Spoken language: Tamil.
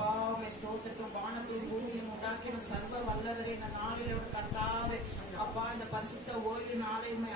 அப்பா உமை ஸ்தோத்திரத்தும் வானத்தையும் பூமியும் உண்டாக்கின சர்வ வல்லவரே இந்த நாளில் கர்த்தாவே. அப்பா இந்த பரிசுத்த ஓய்வு நாளை உண்மை